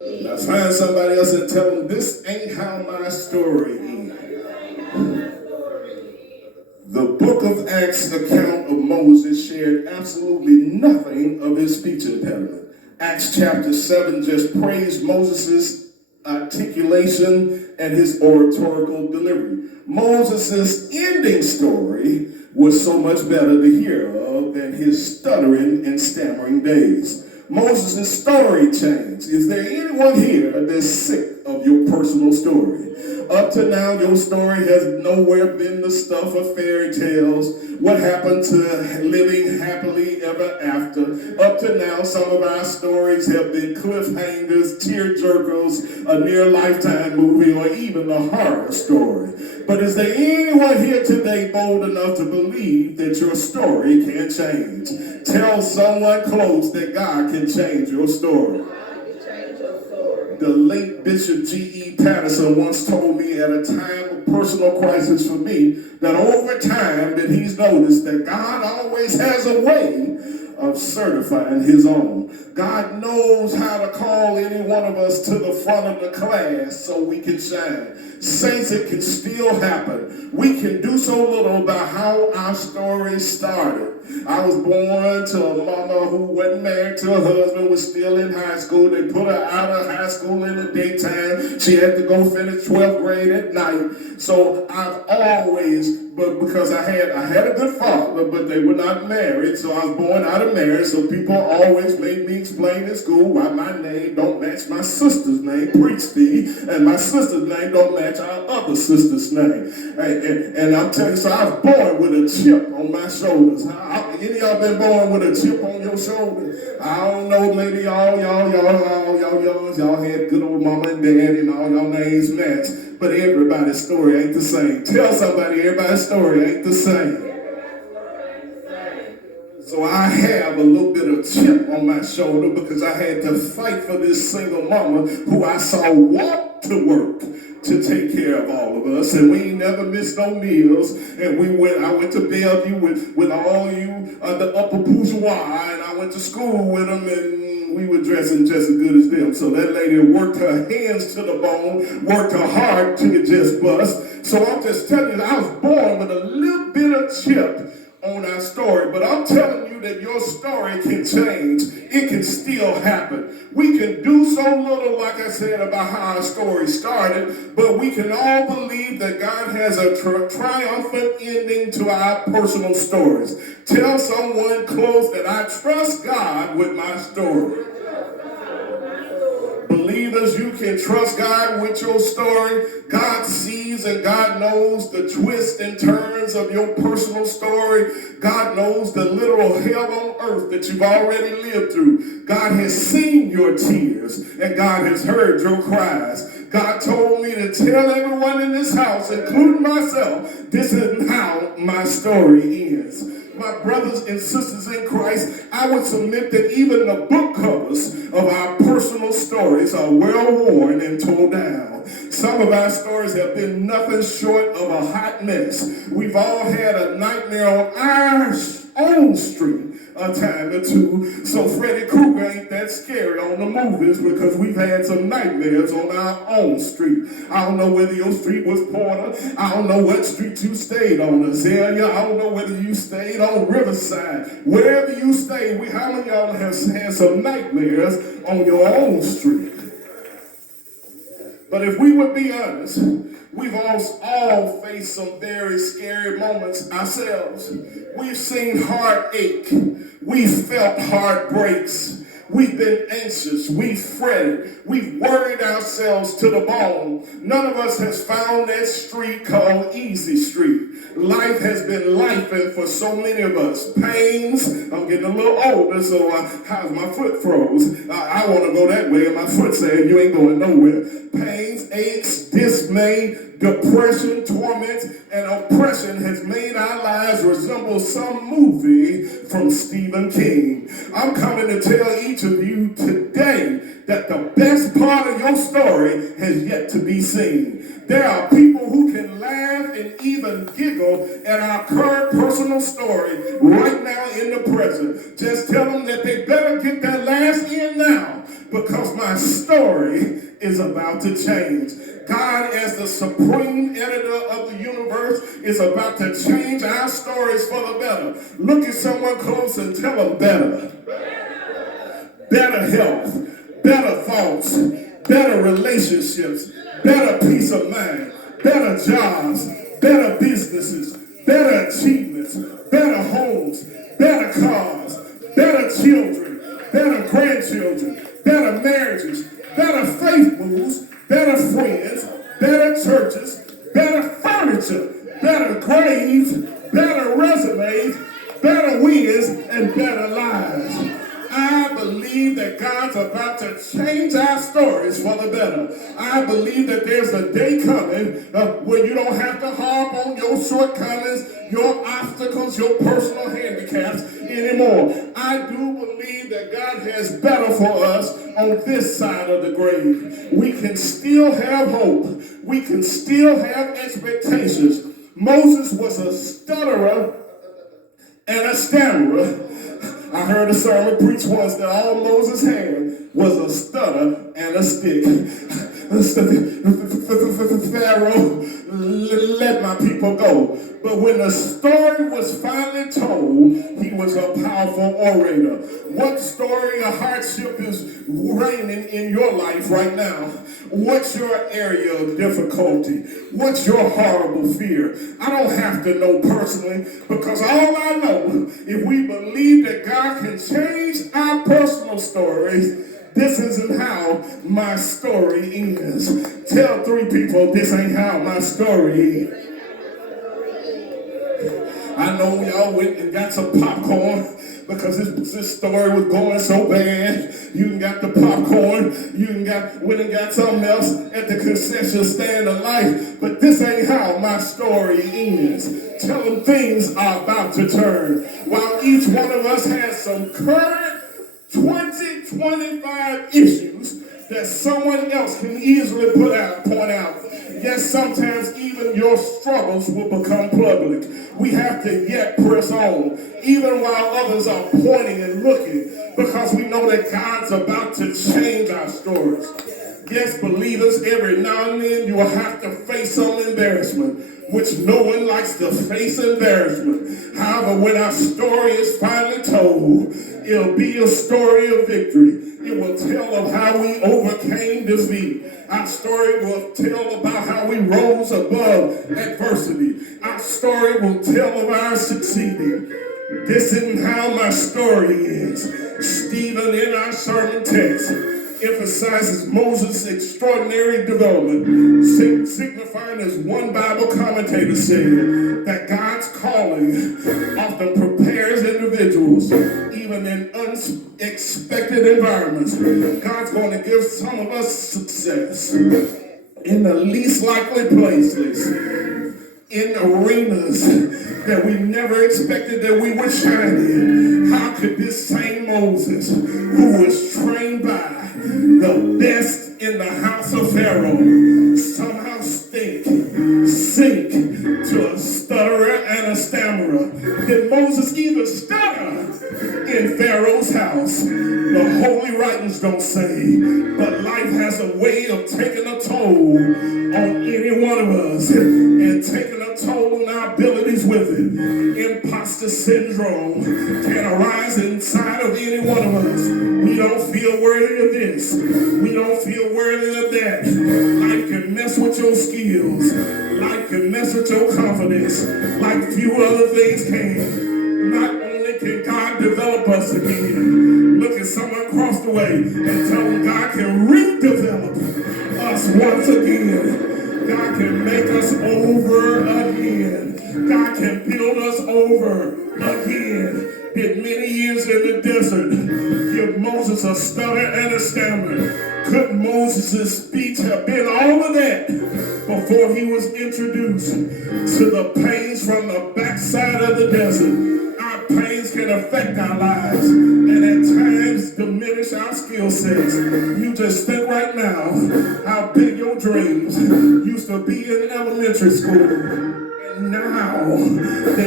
Now find somebody else and tell them this ain't how my story ends. The book of Acts account of Moses shared absolutely nothing of his speech impediment. Acts chapter 7 just praised Moses' articulation and his oratorical delivery. Moses' ending story was so much better to hear of than his stuttering and stammering days. Moses' story changed. Is there anyone here that's sick of your personal story? Up to now, your story has nowhere been the stuff of fairy tales. What happened to living happily ever after? Up to now, some of our stories have been cliffhangers, tearjerkers, a near lifetime movie, or even a horror story. But is there anyone here today bold enough to believe that your story can change? Tell someone close that God can change your story. The late Bishop G.E. Patterson once told me at a time of personal crisis for me that over time that he's noticed that God always has a way of certifying his own. God knows how to call any one of us to the front of the class so we can shine. Saints, it can still happen. We can do so little about how our story started. I was born to a mama who wasn't married to a husband, was still in high school. They put her out of high school in the daytime. She had to go finish 12th grade at night. So I've always, but because I had a good father, but they were not married, so I was born out of marriage. So people always made me explain in school why my name don't match my sister's name, Priesty, and my sister's name don't match our other sister's name. And I'm telling you, so I was born with a chip on my shoulders. Any of y'all been born with a chip on your shoulder? I don't know, maybe y'all had good old mama and dad and all y'all names match. But everybody's story ain't the same. Tell somebody everybody's story ain't the same. So I have a little bit of chip on my shoulder because I had to fight for this single mama who I saw walk to work to take care of all of us, and we ain't never missed no meals. And I went to Bellevue with all you the upper bourgeois, and I went to school with them, and we were dressing just as good as them. So that lady worked her hands to the bone, worked her heart to get just bust. So I'm just telling you, I was born with a little bit of chip on our story, but I'm telling you that your story can change. It can still happen. We can do so little, like I said, about how our story started, but we can all believe that God has a triumphant ending to our personal stories. Tell someone close that I trust God with my story. Believers, you can trust God with your story. God sees and God knows the twists and turns of your personal story. God knows the literal hell on earth that you've already lived through. God has seen your tears and God has heard your cries. God told me to tell everyone in this house, including myself, this is how my story ends. My brothers and sisters in Christ, I would submit that even the book covers of our personal stories are well worn and torn down. Some of our stories have been nothing short of a hot mess. We've all had a nightmare on our own street a time or two, so Freddy Krueger ain't that scary on the movies because we've had some nightmares on our own street. I don't know whether your street was Porter. I don't know what street you stayed on, Azalea. I don't know whether you stayed on Riverside. Wherever you stayed, how many of y'all have had some nightmares on your own street? But if we would be honest, we've all faced some very scary moments ourselves. We've seen heartache. We've felt heartbreaks. We've been anxious. We've fretted. We've worried ourselves to the bone. None of us has found that street called Easy Street. Life has been lifing for so many of us. Pains. I'm getting a little older, so how's my foot froze? I want to go that way, and my foot said, you ain't going nowhere. Pains, aches, dismay, depression, torment, and oppression has made our lives resemble some movie from Stephen King. I'm coming to tell each of you today that the best part of your story has yet to be seen. There are people who can laugh and even giggle at our current personal story right now in the present. Just tell them that they better get their last in now because my story is about to change. God, as the supreme editor of the universe, is about to change our stories for the better. Look at someone close and tell them better. Better health, better thoughts, better relationships, better peace of mind, better jobs, better businesses, better achievements, better homes, better cars, better children, better grandchildren, better marriages, better faith moves, better friends, better churches, better furniture, better graves, better resumes, better wins, and better lives. I believe that God's about to change our stories for the better. I believe that there's a day coming where you don't have to harp on your shortcomings, your obstacles, your personal handicaps anymore. I do believe that God has better for us on this side of the grave. We can still have hope. We can still have expectations. Moses was a stutterer and a stammerer. I heard a sermon preached once that all Moses had was a stutter and a stick. Pharaoh, let my people go. But when the story was finally told, he was a powerful orator. What story of hardship is reigning in your life right now? What's your area of difficulty? What's your horrible fear? I don't have to know personally, because all I know, if we believe that God can change our personal stories, this isn't how my story ends. Tell 3 people, this ain't how my story ends. I know y'all went and got some popcorn because this story was going so bad. You got the popcorn, went and got something else at the concession stand of life. But this ain't how my story ends. Tell them things are about to turn. While each one of us has some current 25 issues that someone else can easily point out. Yes, sometimes even your struggles will become public. We have to yet press on, even while others are pointing and looking, because we know that God's about to change our stories. Yes, believers, every now and then you will have to face some embarrassment, which no one likes to face embarrassment. However, when our story is finally told, it'll be a story of victory. It will tell of how we overcame defeat. Our story will tell about how we rose above adversity. Our story will tell of our succeeding. This isn't how my story ends. Stephen, in our sermon text, emphasizes Moses' extraordinary development, signifying, as one Bible commentator said, that God's calling often prepares individuals, even in unexpected environments. God's going to give some of us success in the least likely places, in arenas that we never expected that we would shine in. How could this same Moses, who was trained by the best in the house of Pharaoh, somehow sink to a stutterer and a stammerer? Did Moses even stutter in Pharaoh's house? The Holy Writings don't say, but life has a way of taking a toll on any one of us and taking a toll on our abilities with it. Imposter syndrome can arise inside of any one of us. We don't feel worthy of this. We don't feel worthy of that. Life can mess with your skills. Life can mess with your confidence like few other things can. Not only can God develop us again, look at someone across the way and tell them God can redevelop us once again. God can make us over again. God can build us over again. Did many years in the desert give Moses a stutter and a stammer? Could Moses' speech have been all of that before he was introduced to the pains from the backside of the desert? Our pains can affect our lives and at times diminish our skill sets. You just think right now how big your dreams used to be in elementary school. And now that